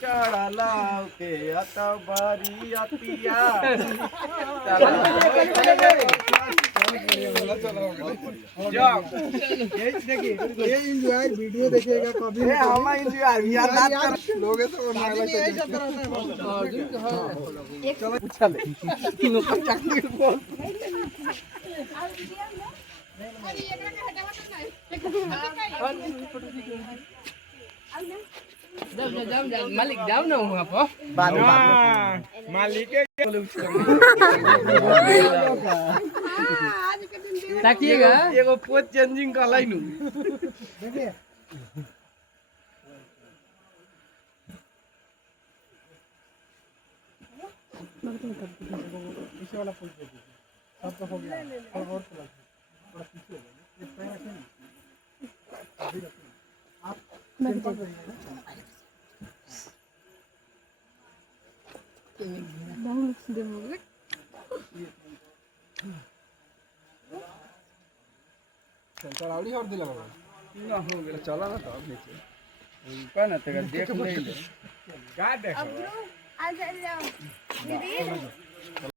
चढ़ालाओ के आता बारी आतिया ये एंजॉय वीडियो देखिएगा कभी हम एंजॉय यार लोगे तो चलो पूछा ले तीनों का चाकरी बोल जाओ मालिक जाओ ना वहाँ पर मालिक ताकिएगा एगो पोज चेंजिंग का लाइन देखिए इसे वाला फुल दे दीजिए सब तो हो गया और थोड़ा पीछे हो गया ये पैर रखें ना अभी रखें आप सिंपल रहिएगा चलावली और दिला बाबा ना हो गया चला ना तो अब नीचे का ना तेरा देख ले गा देखो आ जाओ दीदी